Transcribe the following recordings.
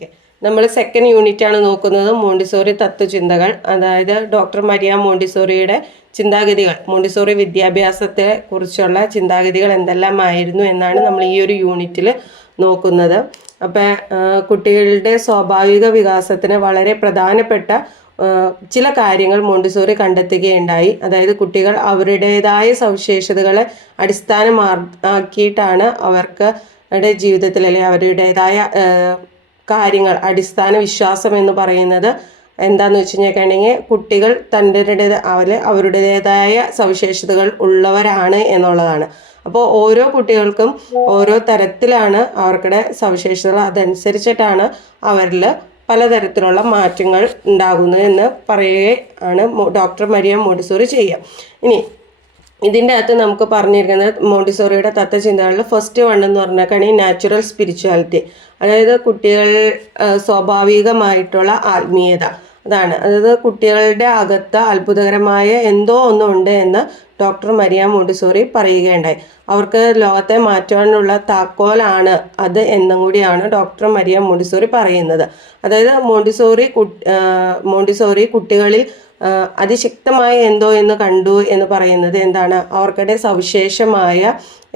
Okay, നമ്മൾ second യൂണിറ്റാണ് നോക്കുന്നത് മോണ്ടിസോറി തത്വചിന്തകൾ. അതായത് ഡോക്ടർ മരിയ മോണ്ടിസോറിയുടെ ചിന്താഗതികൾ, മോണ്ടിസോറി വിദ്യാഭ്യാസത്തെ കുറിച്ചുള്ള ചിന്താഗതികൾ എന്തെല്ലാമായിരുന്നു എന്നാണ് നമ്മൾ ഈ ഒരു യൂണിറ്റിൽ നോക്കുന്നത്. അപ്പം കുട്ടികളുടെ സ്വാഭാവിക വികാസത്തിന് വളരെ പ്രധാനപ്പെട്ട ചില കാര്യങ്ങൾ മോണ്ടിസോറി കണ്ടെത്തുകയുണ്ടായി. അതായത് കുട്ടികൾ അവരുടേതായ സവിശേഷതകളെ അടിസ്ഥാനമാക്കിയിട്ടാണ് അവർക്ക് ജീവിതത്തിൽ അല്ലെങ്കിൽ അവരുടേതായ കാര്യങ്ങൾ, അടിസ്ഥാന വിശ്വാസം എന്ന് പറയുന്നത് എന്താന്ന് വെച്ച് കഴിഞ്ഞിട്ടുണ്ടെങ്കിൽ കുട്ടികൾ അവരുടേതായ സവിശേഷതകൾ ഉള്ളവരാണ് എന്നുള്ളതാണ്. അപ്പോൾ ഓരോ കുട്ടികൾക്കും ഓരോ തരത്തിലാണ് അവർക്കുടെ സവിശേഷതകൾ, അതനുസരിച്ചിട്ടാണ് അവരിൽ പലതരത്തിലുള്ള മാറ്റങ്ങൾ ഉണ്ടാകുന്നത് എന്ന് പറയുകയാണ് ഡോക്ടർ മരിയ മോണ്ടിസോറി ചെയ്യുക. ഇനി ഇതിൻ്റെ അകത്ത് നമുക്ക് പറഞ്ഞിരിക്കുന്നത് മോണ്ടിസോറിയുടെ തത്വചിന്തകളിൽ ഫസ്റ്റ് വൺ എന്ന് പറഞ്ഞാൽ നാച്ചുറൽ സ്പിരിച്വാലിറ്റി, അതായത് കുട്ടികൾ സ്വാഭാവികമായിട്ടുള്ള ആത്മീയത. അതായത് കുട്ടികളുടെ അകത്ത് അത്ഭുതകരമായ എന്തോ ഒന്നുണ്ട് എന്ന് ഡോക്ടർ മരിയ മോണ്ടിസോറി പറയുകയുണ്ടായി. അവർക്ക് ലോകത്തെ മാറ്റാനുള്ള താക്കോലാണ് അത് എന്നും കൂടിയാണ് ഡോക്ടർ മരിയ മോണ്ടിസോറി പറയുന്നത്. അതായത് മോണ്ടിസോറി കുട്ടികളിൽ അതിശക്തമായ എന്തോ എന്ന് കണ്ടു എന്ന് പറയുന്നത് എന്താണ്, അവർക്കിടെ സവിശേഷമായ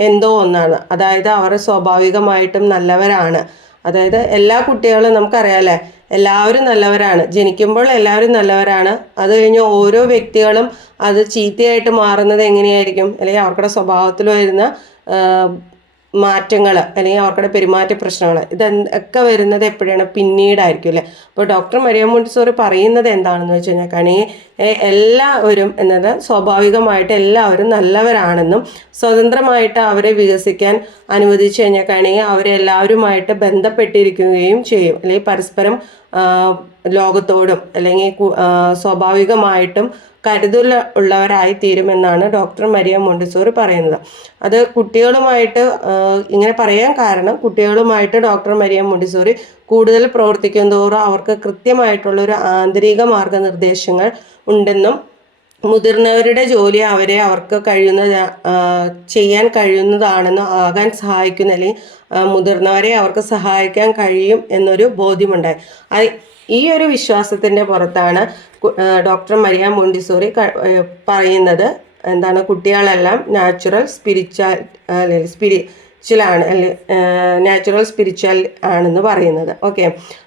എന്തോ ഒന്നാണ്. അതായത് അവർ സ്വാഭാവികമായിട്ടും നല്ലവരാണ്. അതായത് എല്ലാ കുട്ടികളും നമുക്കറിയാമല്ലേ, എല്ലാവരും നല്ലവരാണ്, ജനിക്കുമ്പോൾ എല്ലാവരും നല്ലവരാണ്. അത് കഴിഞ്ഞ് ഓരോ വ്യക്തികളും അത് ചീത്തയായിട്ട് മാറുന്നത് എങ്ങനെയായിരിക്കും, അല്ലെങ്കിൽ അവർക്കുടെ സ്വഭാവത്തിൽ വരുന്ന മാറ്റങ്ങൾ അല്ലെങ്കിൽ അവർക്കുടെ പെരുമാറ്റ പ്രശ്നങ്ങൾ, ഇതൊക്കെ വരുന്നത് എപ്പോഴാണ്, പിന്നീടായിരിക്കും അല്ലേ. അപ്പോൾ ഡോക്ടർ മരിയ മോണ്ടിസോറി പറയുന്നത് എന്താണെന്ന് വെച്ച് കഴിഞ്ഞാൽ എല്ലാവരും എന്നത് സ്വാഭാവികമായിട്ട് എല്ലാവരും നല്ലവരാണെന്നും സ്വതന്ത്രമായിട്ട് അവരെ വികസിക്കാൻ അനുവദിച്ചു കഴിഞ്ഞാൽ അവരെല്ലാവരുമായിട്ട് ബന്ധപ്പെട്ടിരിക്കുകയും ചെയ്യും, അല്ലെങ്കിൽ പരസ്പരം ലോകത്തോടും അല്ലെങ്കിൽ സ്വാഭാവികമായിട്ടും കരുതൽ ഉള്ളവരായി തീരുമെന്നാണ് ഡോക്ടർ മരിയ മോണ്ടിസോറി പറയുന്നത്. അത് കുട്ടികളുമായിട്ട് ഇങ്ങനെ പറയാൻ കാരണം, കുട്ടികളുമായിട്ട് ഡോക്ടർ മരിയ മോണ്ടിസോറി കൂടുതൽ പ്രവർത്തിക്കും തോറും അവർക്ക് കൃത്യമായിട്ടുള്ളൊരു ആന്തരിക മാർഗനിർദ്ദേശങ്ങൾ ഉണ്ടെന്നും മുതിർന്നവരുടെ ജോലി അവർക്ക് ചെയ്യാൻ കഴിയുന്നതാണെന്നും ആകാൻ സഹായിക്കുന്ന, അല്ലെങ്കിൽ മുതിർന്നവരെ അവർക്ക് സഹായിക്കാൻ കഴിയും എന്നൊരു ബോധ്യമുണ്ടായി. ഈ ഒരു വിശ്വാസത്തിൻ്റെ പുറത്താണ് ഡോക്ടർ മരിയ മോണ്ടിസോറി പറയുന്നത് എന്താണ്, കുട്ടികളെല്ലാം നാച്ചുറൽ സ്പിരിച്വൽ ആണെന്ന് പറയുന്നത്. ഓക്കെ,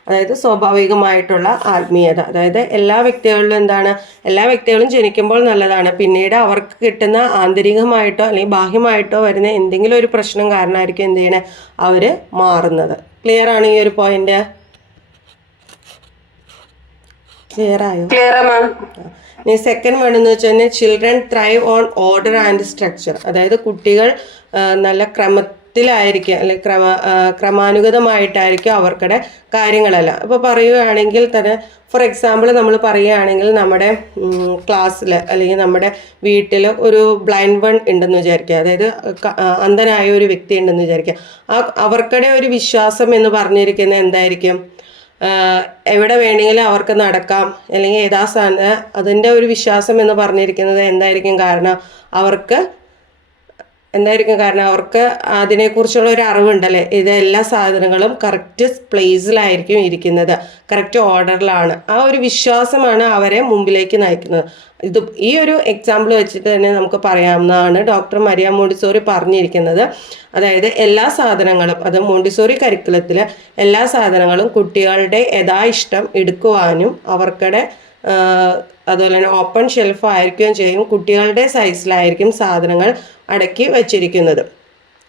അതായത് സ്വാഭാവികമായിട്ടുള്ള ആത്മീയത. അതായത് എല്ലാ വ്യക്തികളിലും എല്ലാ വ്യക്തികളും ജനിക്കുമ്പോൾ നല്ലതാണ്, പിന്നീട് അവർക്ക് കിട്ടുന്ന ആന്തരികമായിട്ടോ അല്ലെങ്കിൽ ബാഹ്യമായിട്ടോ വരുന്ന എന്തെങ്കിലും ഒരു പ്രശ്നം കാരണമായിരിക്കും എന്ത് ചെയ്യണേ, അവർ മാറുന്നത്. ക്ലിയർ ആണ് ഈ ഒരു പോയിന്റ്? ക്ലിയർ ആയോ? ഇനി സെക്കൻഡ് വൺ എന്ന് വെച്ചാൽ children thrive on order and structure. അതായത് കുട്ടികൾ നല്ല ക്രമത്തിലായിരിക്കും അല്ലെങ്കിൽ ക്രമാനുഗതമായിട്ടായിരിക്കും അവർക്കുടെ കാര്യങ്ങളെല്ലാം. ഇപ്പോൾ പറയുകയാണെങ്കിൽ തന്നെ ഫോർ എക്സാമ്പിൾ നമ്മൾ പറയുകയാണെങ്കിൽ നമ്മുടെ ക്ലാസ്സിൽ അല്ലെങ്കിൽ നമ്മുടെ വീട്ടിൽ ഒരു ബ്ലൈൻഡ് വൺ ഉണ്ടെന്ന് വിചാരിക്കുക, അതായത് അന്ധനായ ഒരു വ്യക്തി ഉണ്ടെന്ന് വിചാരിക്കുക. അവർക്കുടെ ഒരു വിശ്വാസം എന്ന് പറഞ്ഞിരിക്കുന്നത് എന്തായിരിക്കും, എവിടെ വേണമെങ്കിലും അവർക്ക് നടക്കാം, അല്ലെങ്കിൽ അതിൻ്റെ ഒരു വിശ്വാസം എന്ന് പറഞ്ഞിരിക്കുന്നത് എന്തായിരിക്കും കാരണം, അവർക്ക് അതിനെക്കുറിച്ചുള്ള ഒരു അറിവുണ്ടല്ലേ, എല്ലാ സാധനങ്ങളും കറക്റ്റ് പ്ലേസിലായിരിക്കും ഇരിക്കുന്നത്, കറക്റ്റ് ഓർഡറിലാണ്. ആ ഒരു വിശ്വാസമാണ് അവരെ മുമ്പിലേക്ക് നയിക്കുന്നത്. ഈ ഒരു എക്സാമ്പിൾ വെച്ചിട്ട് തന്നെ നമുക്ക് പറയാവുന്നതാണ് ഡോക്ടർ മരിയ മോണ്ടിസോറി പറഞ്ഞിരിക്കുന്നത്. അതായത് എല്ലാ സാധനങ്ങളും, അത് മോണ്ടിസോറി കരിക്കുലത്തിൽ എല്ലാ സാധനങ്ങളും കുട്ടികളുടെ യഥാഇഷ്ടം എടുക്കുവാനും അവർക്കുടെ അതുപോലെ തന്നെ ഓപ്പൺ ഷെൽഫ് ആയിരിക്കുകയും ചെയ്യും, കുട്ടികളുടെ സൈസിലായിരിക്കും സാധനങ്ങൾ അടക്കി വച്ചിരിക്കുന്നത്.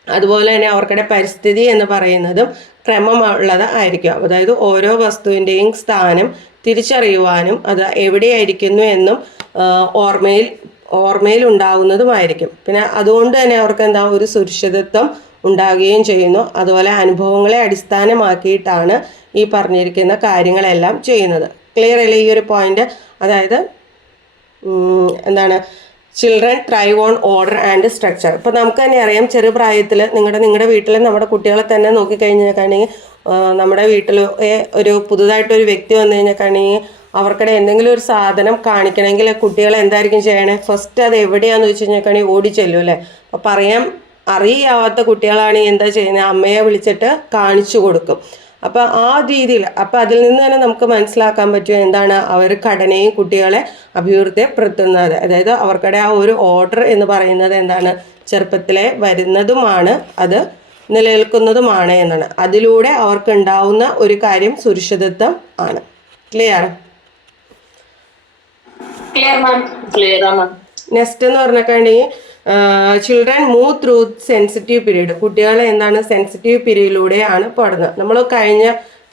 അതുപോലെ തന്നെ അവർക്കുടെ പരിസ്ഥിതി എന്ന് പറയുന്നതും ക്രമമുള്ളത് ആയിരിക്കും. അതായത് ഓരോ വസ്തുവിൻ്റെയും സ്ഥാനം തിരിച്ചറിയുവാനും അത് എവിടെയായിരിക്കുന്നു എന്നും ഓർമ്മയിൽ ഉണ്ടാകുന്നതുമായിരിക്കും. പിന്നെ അതുകൊണ്ട് തന്നെ അവർക്ക് ഒരു സുരക്ഷിതത്വം ഉണ്ടാകുകയും ചെയ്യുന്നു. അതുപോലെ അനുഭവങ്ങളെ അടിസ്ഥാനമാക്കിയിട്ടാണ് ഈ പറഞ്ഞിരിക്കുന്ന കാര്യങ്ങളെല്ലാം ചെയ്യുന്നത്. ക്ലിയർ അല്ലേ ഈ ഒരു പോയിന്റ്? അതായത് children thrive on order and structure. ഇപ്പോൾ നമുക്ക് തന്നെ അറിയാം, ചെറുപ്രായത്തിൽ നിങ്ങളുടെ വീട്ടിൽ നമ്മുടെ കുട്ടികളെ തന്നെ നോക്കിക്കഴിഞ്ഞാൽ നമ്മുടെ വീട്ടിൽ ഒരു പുതുതായിട്ടൊരു വ്യക്തി വന്നു കഴിഞ്ഞാൽ അവർക്കിടെ എന്തെങ്കിലും ഒരു സാധനം കാണിക്കണമെങ്കിൽ കുട്ടികൾ എന്തായിരിക്കും ചെയ്യണേ, ഫസ്റ്റ് അത് എവിടെയാണെന്ന് വെച്ച് കഴിഞ്ഞാൽ ഓടിച്ചെല്ലും അല്ലേ. അപ്പോൾ അറിയാത്ത കുട്ടികളാണെങ്കിൽ എന്താ ചെയ്യുന്നത്, അമ്മയെ വിളിച്ചിട്ട് കാണിച്ചു കൊടുക്കും. അപ്പോൾ ആ രീതിയിൽ അപ്പോൾ അതിൽ നിന്ന് തന്നെ നമുക്ക് മനസ്സിലാക്കാൻ പറ്റും എന്താണ് അവർ ഘടനയും കുട്ടികളെ അഭിവൃദ്ധിപ്പെടുത്തുന്നത്. അതായത് അവർക്കിടെ ആ ഒരു ഓർഡർ എന്ന് പറയുന്നത് എന്താണ്, ചെറുപ്പത്തിലെ വരുന്നതുമാണ്, അത് നിലനിൽക്കുന്നതുമാണ് എന്നാണ്. അതിലൂടെ അവർക്ക് ഉണ്ടാവുന്ന ഒരു കാര്യം സുരക്ഷിതത്വം ആണ്. ക്ലിയർ? നെക്സ്റ്റ് എന്ന് പറഞ്ഞിട്ടുണ്ടെങ്കിൽ children move through sensitive period. കുട്ടികളെ എന്താണ് സെൻസിറ്റീവ് പീരീഡിലൂടെയാണ് പഠനം. നമ്മൾ കഴിഞ്ഞ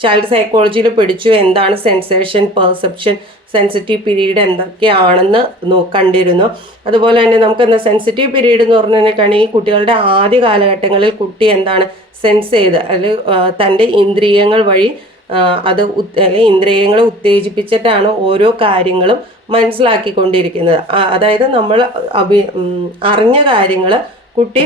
ചൈൽഡ് സൈക്കോളജിയിൽ പഠിച്ചു എന്താണ് സെൻസേഷൻ, പെർസെപ്ഷൻ, സെൻസിറ്റീവ് പീരീഡ് എന്തൊക്കെയാണെന്ന് കണ്ടിരുന്നു. അതുപോലെ തന്നെ നമുക്ക് എന്താ സെൻസിറ്റീവ് പീരീഡ് എന്ന് പറഞ്ഞിട്ടുണ്ടെങ്കിൽ കുട്ടികളുടെ ആദ്യ കാലഘട്ടങ്ങളിൽ കുട്ടി എന്താണ് സെൻസ് ചെയ്ത് അല്ലെങ്കിൽ തൻ്റെ ഇന്ദ്രിയങ്ങൾ വഴി അത് ഇന്ദ്രിയങ്ങളെ ഉത്തേജിപ്പിച്ചിട്ടാണ് ഓരോ കാര്യങ്ങളും മനസ്സിലാക്കിക്കൊണ്ടിരിക്കുന്നത്. അതായത് നമ്മൾ അറിഞ്ഞ കാര്യങ്ങൾ കുട്ടി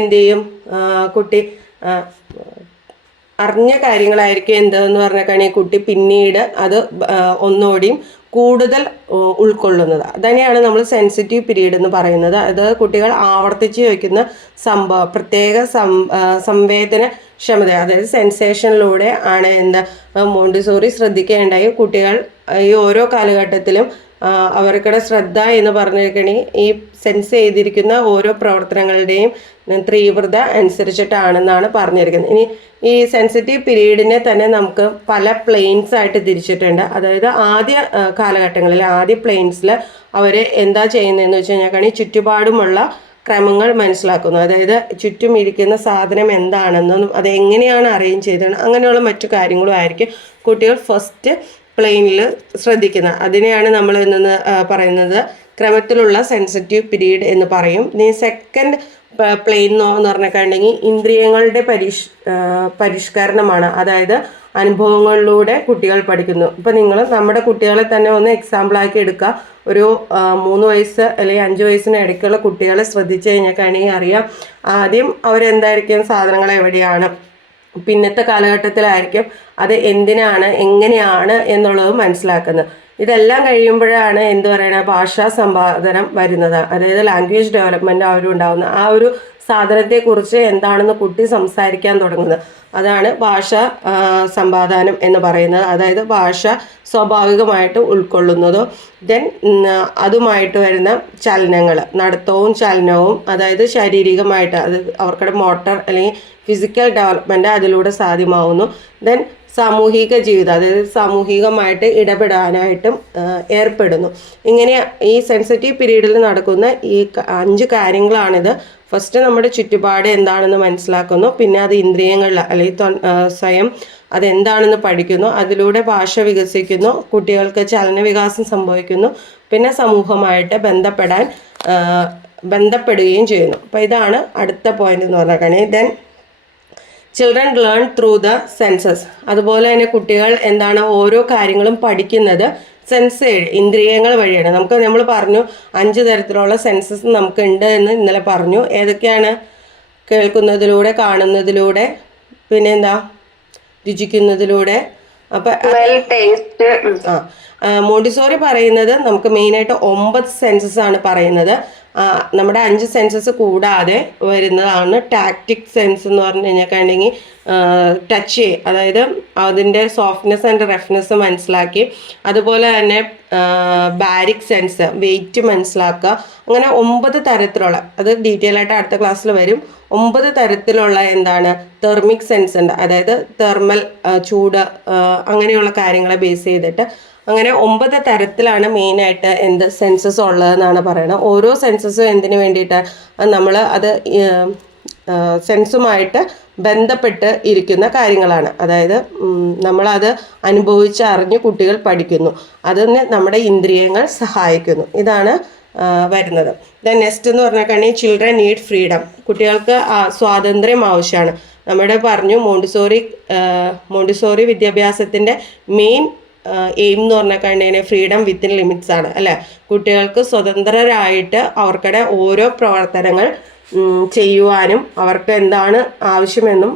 എന്ത് ചെയ്യും, കുട്ടി അറിഞ്ഞ കാര്യങ്ങളായിരിക്കും എന്തെന്ന് പറഞ്ഞാൽ കുട്ടി പിന്നീട് അത് ഒന്നുകൂടിയും കൂടുതൽ ഉൾക്കൊള്ളുന്നത്. തന്നെയാണ് നമ്മൾ സെൻസിറ്റീവ് പീരീഡ് എന്ന് പറയുന്നത്. അത് കുട്ടികൾ ആവർത്തിച്ച് വയ്ക്കുന്ന പ്രത്യേക സംവേദനക്ഷമത, അതായത് സെൻസേഷനിലൂടെ ആണ് എന്താ മോണ്ടിസോറി ശ്രദ്ധിക്കേണ്ടായി. കുട്ടികൾ ഈ ഓരോ കാലഘട്ടത്തിലും അവർക്കിടെ ശ്രദ്ധ എന്ന് പറഞ്ഞിരിക്കണമെങ്കിൽ ഈ സെൻസ് ചെയ്തിരിക്കുന്ന ഓരോ പ്രവർത്തനങ്ങളുടെയും തീവ്രത അനുസരിച്ചിട്ടാണെന്നാണ് പറഞ്ഞിരിക്കുന്നത്. ഇനി ഈ സെൻസിറ്റീവ് പീരീഡിനെ തന്നെ നമുക്ക് പല പ്ലെയിൻസ് ആയിട്ട് തിരിച്ചിട്ടുണ്ട്. അതായത് ആദ്യ കാലഘട്ടങ്ങളിൽ ആദ്യ പ്ലെയിൻസിൽ അവർ എന്താ ചെയ്യുന്നതെന്ന് വെച്ച് കഴിഞ്ഞാൽ ചുറ്റുപാടുമുള്ള ക്രമങ്ങൾ മനസ്സിലാക്കുന്നു. അതായത് ചുറ്റും ഇരിക്കുന്ന സാധനം എന്താണെന്നും അത് എങ്ങനെയാണ് അറേഞ്ച് ചെയ്തത് അങ്ങനെയുള്ള മറ്റു കാര്യങ്ങളും ആയിരിക്കും കുട്ടികൾ ഫസ്റ്റ് പ്ലെയിനിൽ ശ്രദ്ധിക്കുന്നത്. അതിനെയാണ് നമ്മൾ ഇന്ന് പറയുന്നത് ക്രമത്തിലുള്ള സെൻസിറ്റീവ് പീരീഡ് എന്ന് പറയും. ഇനി സെക്കൻഡ് പ്ലെയിൻ എന്ന് പറഞ്ഞിട്ടുണ്ടെങ്കിൽ ഇന്ദ്രിയങ്ങളുടെ പരിഷ്കരണമാണ്. അതായത് അനുഭവങ്ങളിലൂടെ കുട്ടികൾ പഠിക്കുന്നു. ഇപ്പം നിങ്ങൾ നമ്മുടെ കുട്ടികളെ തന്നെ ഒന്ന് എക്സാമ്പിളാക്കി എടുക്കുക. ഒരു 3 വയസ്സ് അല്ലെങ്കിൽ 5 വയസ്സിന് ഇടയ്ക്കുള്ള കുട്ടികളെ ശ്രദ്ധിച്ചു കഴിഞ്ഞാൽ അറിയാം ആദ്യം അവരെന്തായിരിക്കും സാധനങ്ങൾ എവിടെയാണ്, പിന്നത്തെ കാലഘട്ടത്തിലായിരിക്കും അത് എന്തിനാണ് എങ്ങനെയാണ് എന്നുള്ളത് മനസ്സിലാക്കുന്നത്. ഇതെല്ലാം കഴിയുമ്പോഴാണ് എന്ത് പറയണ ഭാഷാ സമ്പാദനം വരുന്നത്. അതായത് ലാംഗ്വേജ് ഡെവലപ്മെൻറ്റ് അവരുണ്ടാകുന്ന ആ ഒരു സാധനത്തെക്കുറിച്ച് എന്താണെന്ന് കുട്ടി സംസാരിക്കാൻ തുടങ്ങുന്നത്. അതാണ് ഭാഷ സമ്പാദനം എന്ന് പറയുന്നത്. അതായത് ഭാഷ സ്വാഭാവികമായിട്ട് ഉൾക്കൊള്ളുന്നതോ ദെൻ അതുമായിട്ട് വരുന്ന ചലനങ്ങൾ, നടത്തവും ചലനവും, അതായത് ശാരീരികമായിട്ട് അത് അവർക്കുടെ മോട്ടർ അല്ലെങ്കിൽ ഫിസിക്കൽ ഡെവലപ്മെൻറ്റ് അതിലൂടെ സാധ്യമാവുന്നു. ദെൻ സാമൂഹിക ജീവിതം, അതായത് സാമൂഹികമായിട്ട് ഇടപെടാനായിട്ടും ഏർപ്പെടുന്നു. ഇങ്ങനെ ഈ സെൻസിറ്റീവ് പീരീഡിൽ നടക്കുന്ന ഈ 5 കാര്യങ്ങളാണിത്. ഫസ്റ്റ് നമ്മുടെ ചുറ്റുപാട് എന്താണെന്ന് മനസ്സിലാക്കുന്നു, പിന്നെ അത് ഇന്ദ്രിയങ്ങളിൽ അല്ലെങ്കിൽ സ്വയം അതെന്താണെന്ന് പഠിക്കുന്നു, അതിലൂടെ ഭാഷ വികസിക്കുന്നു, കുട്ടികൾക്ക് ചലന വികാസം സംഭവിക്കുന്നു, പിന്നെ സമൂഹമായിട്ട് ബന്ധപ്പെടുകയും ചെയ്യുന്നു. അപ്പോൾ ഇതാണ് അടുത്ത പോയിന്റ് എന്ന് പറഞ്ഞാൽ. Then children learn through the census. അതുപോലെ തന്നെ കുട്ടികൾ എന്താണ് ഓരോ കാര്യങ്ങളും പഠിക്കുന്നത് ഇന്ദ്രിയങ്ങൾ വഴിയാണ്. നമ്മൾ പറഞ്ഞു 5 തരത്തിലുള്ള സെൻസസ് നമുക്കുണ്ട് എന്ന് ഇന്നലെ പറഞ്ഞു. ഏതൊക്കെയാണ്? കേൾക്കുന്നതിലൂടെ, കാണുന്നതിലൂടെ, പിന്നെന്താ രുചിക്കുന്നതിലൂടെ. അപ്പം മോണ്ടിസോറി പറയുന്നത് നമുക്ക് മെയിനായിട്ട് 9 സെൻസസ് ആണ് പറയുന്നത്. നമ്മുടെ 5 സെൻസസ് കൂടാതെ വരുന്നതാണ് ടാക്റ്റിക് സെൻസ് എന്ന് പറഞ്ഞു കഴിഞ്ഞിട്ടുണ്ടെങ്കിൽ ടച്ച്, അതായത് അതിൻ്റെ സോഫ്റ്റ്നെസ് ആൻഡ് റഫ്നെസ് മനസ്സിലാക്കി, അതുപോലെ തന്നെ ബാരിക് സെൻസ് വെയിറ്റ് മനസ്സിലാക്കുക. അങ്ങനെ 9 തരത്തിലുള്ള, അത് ഡീറ്റെയിൽ ആയിട്ട് അടുത്ത ക്ലാസ്സിൽ വരും. 9 തരത്തിലുള്ള എന്താണ് തെർമിക് സെൻസ് ഉണ്ട്. അതായത് തെർമൽ ചൂട് അങ്ങനെയുള്ള കാര്യങ്ങളെ ബേസ് ചെയ്തിട്ട് അങ്ങനെ 9 തരത്തിലാണ് മെയിനായിട്ട് സെൻസസ് ഉള്ളതെന്നാണ് പറയുന്നത്. ഓരോ സെൻസസും എന്തിനു വേണ്ടിയിട്ടാണ് നമ്മൾ അത് സെൻസുമായിട്ട് ബന്ധപ്പെട്ട് ഇരിക്കുന്ന കാര്യങ്ങളാണ്. അതായത് നമ്മളത് അനുഭവിച്ചറിഞ്ഞ് കുട്ടികൾ പഠിക്കുന്നു, അതിന് നമ്മുടെ ഇന്ദ്രിയങ്ങൾ സഹായിക്കുന്നു. ഇതാണ് വരുന്നത്. ദെൻ നെക്സ്റ്റ് എന്ന് പറഞ്ഞാൽ ചിൽഡ്രൻ നീഡ് ഫ്രീഡം. കുട്ടികൾക്ക് സ്വാതന്ത്ര്യം ആവശ്യമാണ്. നമ്മുടെ പറഞ്ഞു മോണ്ടിസോറി വിദ്യാഭ്യാസത്തിൻ്റെ മെയിൻ എയിം എന്ന് പറഞ്ഞാൽ ഫ്രീഡം വിത്തിൻ ലിമിറ്റ്സ് ആണ് അല്ലേ. കുട്ടികൾക്ക് സ്വതന്ത്രരായിട്ട് അവർക്കിടെ ഓരോ പ്രവർത്തനങ്ങൾ ചെയ്യുവാനും അവർക്ക് എന്താണ് ആവശ്യമെന്നും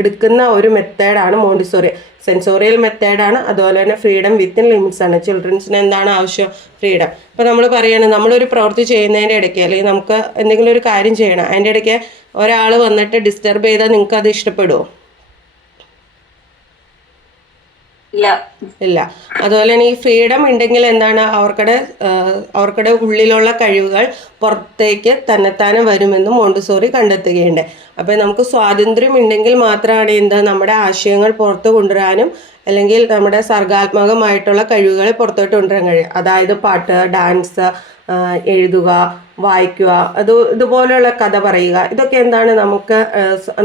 എടുക്കുന്ന ഒരു മെത്തേഡാണ് മോണ്ടിസോറി. സെൻസോറിയൽ മെത്തേഡാണ്. അതുപോലെ തന്നെ ഫ്രീഡം വിത്തിൻ ലിമിറ്റ്സ് ആണ്. ചിൽഡ്രൻസിന് എന്താണ് ആവശ്യം? ഫ്രീഡം. ഇപ്പോൾ നമ്മൾ പറയുകയാണ്, നമ്മളൊരു പ്രവൃത്തി ചെയ്യുന്നതിൻ്റെ ഇടയ്ക്ക് അല്ലെങ്കിൽ നമുക്ക് എന്തെങ്കിലും ഒരു കാര്യം ചെയ്യണം, അതിൻ്റെ ഇടയ്ക്ക് ഒരാൾ വന്നിട്ട് ഡിസ്റ്റർബ് ചെയ്താൽ നിങ്ങൾക്ക് അത് ഇഷ്ടപ്പെടുമോ? ഇല്ല. അതുപോലെ തന്നെ ഈ ഫ്രീഡം ഉണ്ടെങ്കിൽ എന്താണ്, അവർക്കടെ ഉള്ളിലുള്ള കഴിവുകൾ പുറത്തേക്ക് തന്നെത്താനെ വരുമെന്ന് മോണ്ടിസോറി കണ്ടെത്തുകയുണ്ട്. അപ്പോൾ നമുക്ക് സ്വാതന്ത്ര്യം ഉണ്ടെങ്കിൽ മാത്രമാണ് എന്താ നമ്മുടെ ആശയങ്ങൾ പുറത്തു കൊണ്ടുവരാനും അല്ലെങ്കിൽ നമ്മുടെ സർഗാത്മകമായിട്ടുള്ള കഴിവുകൾ പുറത്തോട്ട് കൊണ്ടുവരാൻ കഴിയും. അതായത് പാട്ട്, ഡാൻസ്, എഴുതുക, വായിക്കുക, ഇതുപോലെയുള്ള കഥ പറയുക, ഇതൊക്കെ എന്താണ് നമുക്ക്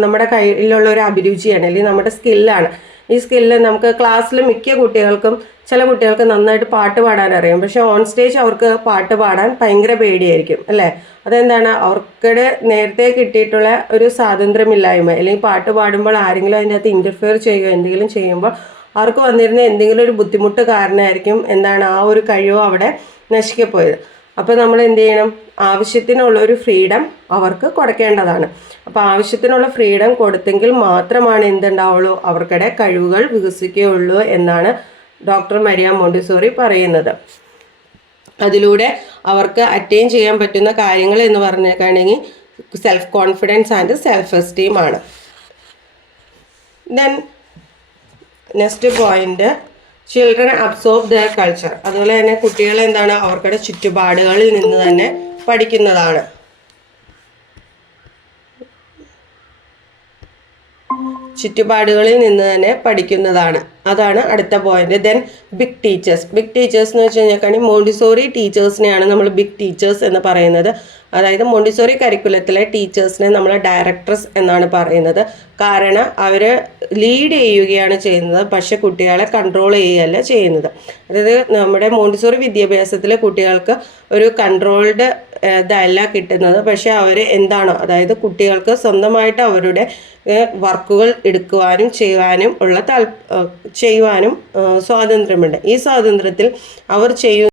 നമ്മുടെ കയ്യിലുള്ള ഒരു അഭിരുചിയാണ് അല്ലെങ്കിൽ നമ്മുടെ സ്കില്ലാണ്. ഈ സ്കില്ല് നമുക്ക് ക്ലാസ്സിൽ മിക്ക കുട്ടികൾക്കും, ചില കുട്ടികൾക്ക് നന്നായിട്ട് പാട്ട് പാടാൻ അറിയാം, പക്ഷെ ഓൺ സ്റ്റേജ് അവർക്ക് പാട്ട് പാടാൻ ഭയങ്കര പേടിയായിരിക്കും അല്ലേ? അതെന്താണ്, അവർക്കിടെ നേരത്തെ കിട്ടിയിട്ടുള്ള ഒരു സ്വാതന്ത്ര്യമില്ലായ്മ, അല്ലെങ്കിൽ പാട്ട് പാടുമ്പോൾ ആരെങ്കിലും അതിൻ്റെ അകത്ത് ഇൻ്റർഫിയർ ചെയ്യുക എന്തെങ്കിലും ചെയ്യുമ്പോൾ അവർക്ക് വന്നിരുന്ന എന്തെങ്കിലും ഒരു ബുദ്ധിമുട്ട് കാരണമായിരിക്കും എന്താണ് ആ ഒരു കഴിവ് അവിടെ നശിക്കപ്പോയത്. അപ്പോൾ നമ്മൾ എന്ത് ചെയ്യണം, ആവശ്യത്തിനുള്ളൊരു ഫ്രീഡം അവർക്ക് കൊടുക്കേണ്ടതാണ്. അപ്പോൾ ആവശ്യത്തിനുള്ള ഫ്രീഡം കൊടുത്തെങ്കിൽ മാത്രമാണ് എന്തുണ്ടാവുള്ളൂ, അവർക്കിടെ കഴിവുകൾ വികസിക്കുകയുള്ളൂ എന്നാണ് ഡോക്ടർ മരിയ മോണ്ടിസോറി പറയുന്നത്. അതിലൂടെ അവർക്ക് അറ്റൈൻ ചെയ്യാൻ പറ്റുന്ന കാര്യങ്ങൾ എന്ന് പറഞ്ഞേക്കുകയാണെങ്കിൽ self confidence and self esteem ആണ്. Then next point, children absorb their culture. അതുപോലെ തന്നെ കുട്ടികൾ എന്താണ്, അവർക്കുടെ ചുറ്റുപാടുകളിൽ നിന്ന് തന്നെ പഠിക്കുന്നതാണ്. ചുറ്റുപാടുകളിൽ നിന്ന് തന്നെ പഠിക്കുന്നതാണ്. അതാണ് അടുത്ത point. Then big teachers. Big teachers എന്ന് വെച്ച് കഴിഞ്ഞാൽ മോണ്ടിസോറി ടീച്ചേഴ്സിനെയാണ് നമ്മൾ ബിഗ് ടീച്ചേഴ്സ് എന്ന് പറയുന്നത്. അതായത് മോണ്ടിസോറി കരിക്കുലത്തിലെ ടീച്ചേഴ്സിനെ നമ്മൾ ഡയറക്ടർസ് എന്നാണ് പറയുന്നത്. കാരണം അവർ ലീഡ് ചെയ്യുകയാണ് ചെയ്യുന്നത്, പക്ഷെ കുട്ടികളെ കൺട്രോൾ ചെയ്യുകയല്ല ചെയ്യുന്നത്. അതായത് നമ്മുടെ മോണ്ടിസോറി വിദ്യാഭ്യാസത്തിലെ കുട്ടികൾക്ക് ഒരു കൺട്രോൾഡ് ഇതല്ല കിട്ടുന്നത്, പക്ഷെ അവർ എന്താണോ, അതായത് കുട്ടികൾക്ക് സ്വന്തമായിട്ട് അവരുടെ വർക്കുകൾ എടുക്കുവാനും ചെയ്യുവാനും സ്വാതന്ത്ര്യമുണ്ട്. ഈ സ്വാതന്ത്ര്യത്തിൽ അവർ